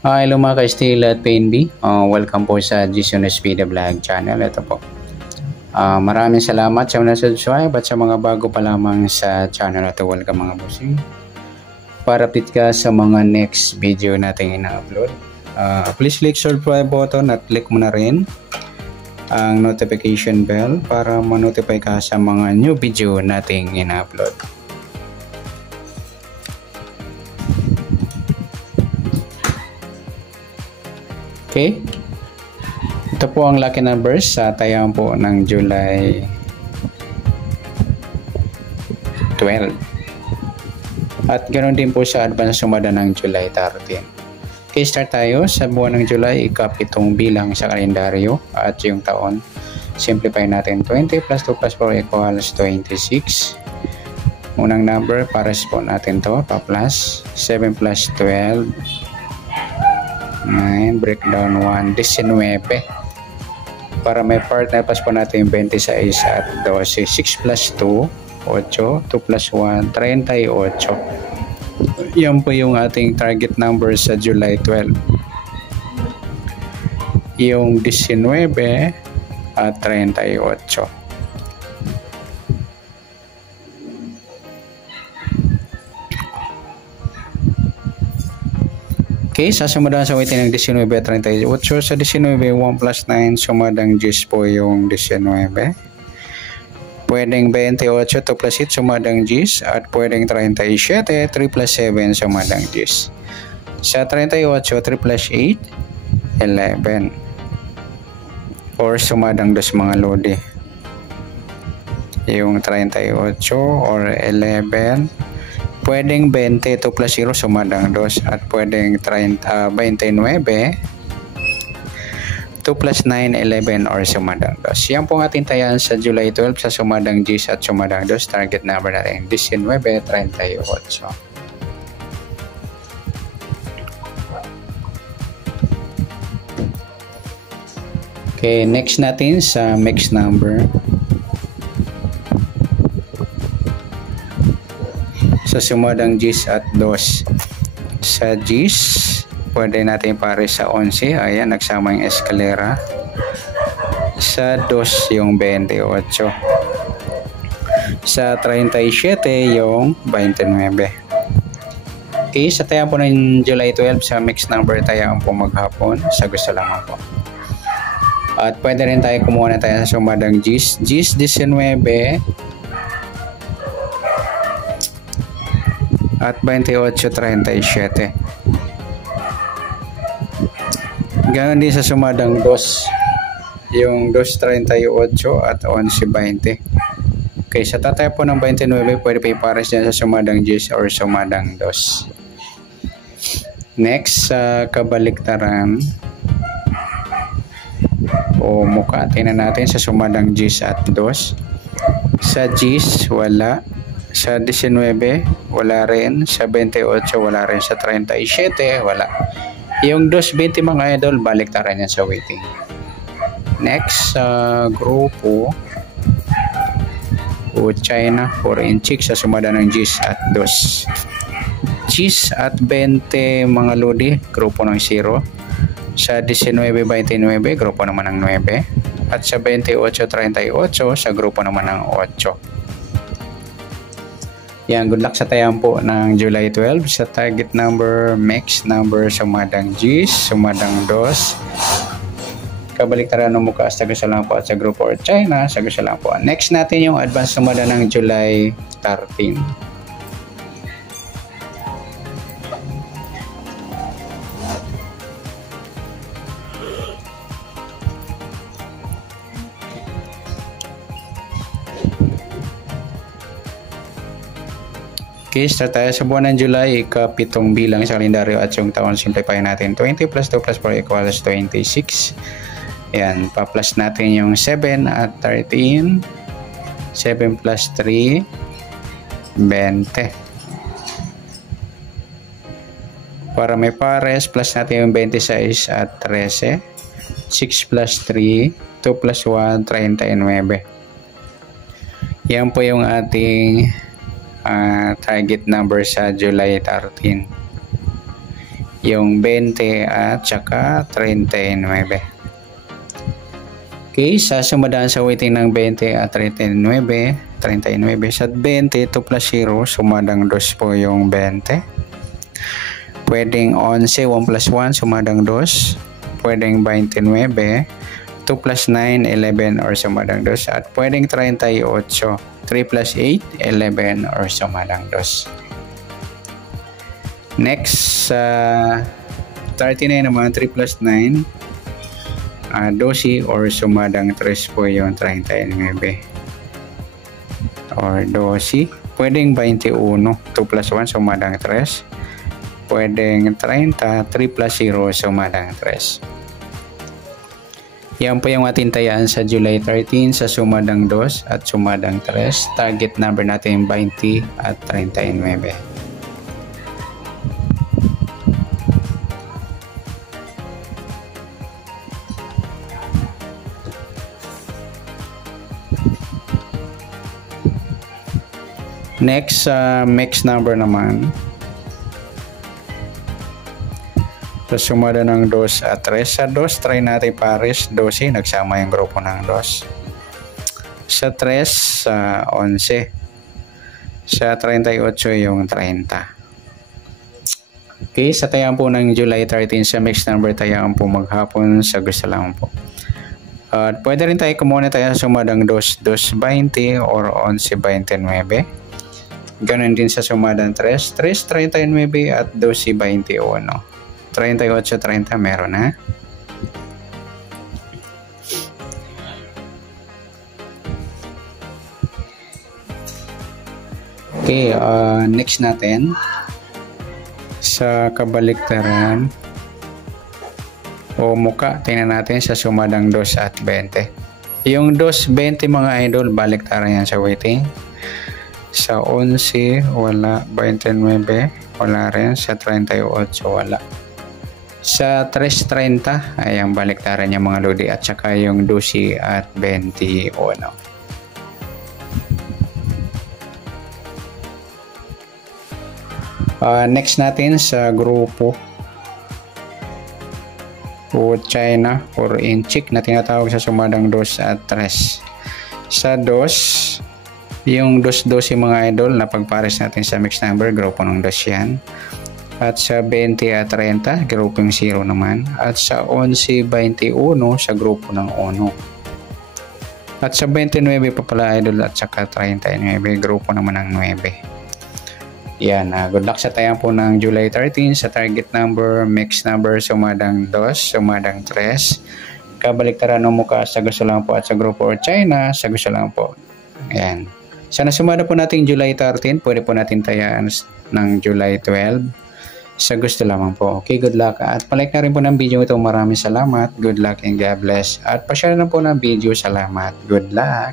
Hello mga ka-Steel at PNB. Welcome po sa Jason Speed Vlog channel. Ito po. Maraming salamat sa mga subscribe at sa mga bago pa lamang sa channel ito. Welcome mga bossing. Para update ka sa mga next video natin ina-upload. Please click subscribe button at click mo na rin ang notification bell para ma-notify ka sa mga new video nating ina-upload. Okay, ito po ang lucky numbers sa tayaan po ng July 12 at ganoon din po sa advance sumada ng July 13. Okay, start tayo sa buwan ng July, ikapitong bilang sa kalendaryo at yung taon. Simplify natin, 20 plus 2 plus 4 equals 26. Unang number, pares po natin to, pa-plus, 7 plus 12 9, breakdown 1, 19. Para may part na pas po natin 26 at 12. 6 plus 2, 8. 2 plus 1, 38. Yan po yung ating target number sa July 12. Yung 19 at 38. Okay, sa sumadang sa weighting ng 19 at 38. Sa 19, 1 plus 9, sumadang 10 po yung 19. Pwedeng 28, 2 plus 8, sumadang 10. At pwedeng 37, 3 plus 7, sumadang 10. Sa 38, 3 plus 8, 11. Or sumadang 2 mga lodi. Yung 38 or 11. Pwedeng 20, 2 plus 0, sumadang 2. At pwedeng 29, 2 plus 9, 11 or sumadang 2. Yan po ang ating tayan sa July 12 sa sumadang 10 at sumadang 2. Target number natin 19, 38. Okay, next natin sa mixed number. Sa sumadang 10 at 2. Sa 10, pwede natin pare sa 11. Ayan, nagsama yung eskalera. Sa 2, yung 28. Sa 37, yung 29. Okay, sa tayaan po ng July 12 sa mixed number tayaan po maghapon. Sa gusto lamang po. At pwede rin tayo kumuha na tayo sa sumadang 10. 10, 19. At 28-37. Ganon din sa sumadang 2. Yung 2-38 at 11-20. Okay, sa tatay po ng 29, pwede pa ipares dyan sa sumadang 10 or sumadang 2. Next, sa kabaliktaran o mukha, tingnan natin sa sumadang 10 at 2. Sa 10, wala. Sa 19, wala rin. Sa 28, wala rin. Sa 37, wala. Yung 220 mga idol, baliktaran yan sa weighting. Next, sa grupo o China, 4 inchik sa sumada ng 10 at 2. 10 at 20 mga lodi, grupo ng 0. Sa 19-29, grupo naman ng 9. At sa 28-38, sa grupo naman ng 8. Yan, good luck sa tayaan po ng July 12 sa target number, mix number, sumadang 10, sumadang 2. Kabaliktaran ng mukha sa gusto lang po at sa grupo or China, sa gusto lang po. Next natin yung advance sumada ng July 13. Okay, start tayo sa buwan ng July, ikapitong bilang sa kalendaryo at yung taon, simplify natin. 20 plus 2 plus 4 equals 26. Ayan, pa-plus natin yung 7 at 13. 7 plus 3, 20. Para may pares, plus natin yung 26 at 13. 6 plus 3, 2 plus 1, 39. Yan po yung ating target number sa July 13. yung 20 at saka 39. Okay, sa sumadaan sa weighting ng 20 at 39, sa 20, 2 plus 0, sumadang 2 po yung 20. Pwedeng 11, 1 plus 1, sumadang 2. Pwedeng 29, 2 plus 9, 11 or sumadang 2. At pwedeng 38, 3 plus 8, 11 or sumadang 2. Next, 39 naman, 3 plus 9, 12 or sumadang 3 po yung 39. Or 12. Pwedeng 21, 2 plus 1, sumadang 3. Pwedeng 30, 3 plus 0, sumadang 3. Yan po yung ating tayaan sa July 13 sa sumadang 2 at sumadang 3. Target number natin 20 at 39. Next, mixed number naman. So, sumada ng 2 at 3. Sa 2, try natin pares. 12, nagsama yung grupo ng 2. Sa 3, 11. Sa 38, yung 30. Okay, sa tayaan po ng July 13 sa mixed number, tayaan po maghapon sa gusto lang po. At pwede rin tayo kumuna tayo sa sumadang 2, 2.20 or 11.29. Ganon din sa sumadang 3, 3.39 at 12.21. 38.30 meron na. Okay, next natin sa kabaliktaran o muka, tingnan natin sa sumadang 2 at 20. Yung 2.20 mga idol, baliktaran yan sa weighting. Sa 11, wala. 29, wala rin. Sa 38, wala. Sa 3.30, ayan, baliktaran niya mga lodi. At saka yung 12 at 21. Next natin sa grupo o China or Inchik na tinatawag sa sumadang 2 at 3. Sa 2, yung 2-12 mga idol na pagpares natin sa mixed number, grupo ng 2 yan. At sa 20 at 30, grupo ng 0 naman. At sa 11-21, sa grupo ng 1. At sa 29 pa pala idol at saka 39, grupo naman ng 9. Yan, good luck sa tayang po ng July 13 sa target number, mixed number, sumadang 2, sumadang 3. Kabaliktaran ng mukha sa gusto lang po at sa grupo or China, sa gusto lang po. Ayan. Sana sumada po natin July 13, pwede po natin tayaan ng July 12. Sa gusto lamang po. Okay, good luck. At palike na rin po ng video ito. Maraming salamat. Good luck and God bless. At pa-share na po ng video. Salamat. Good luck.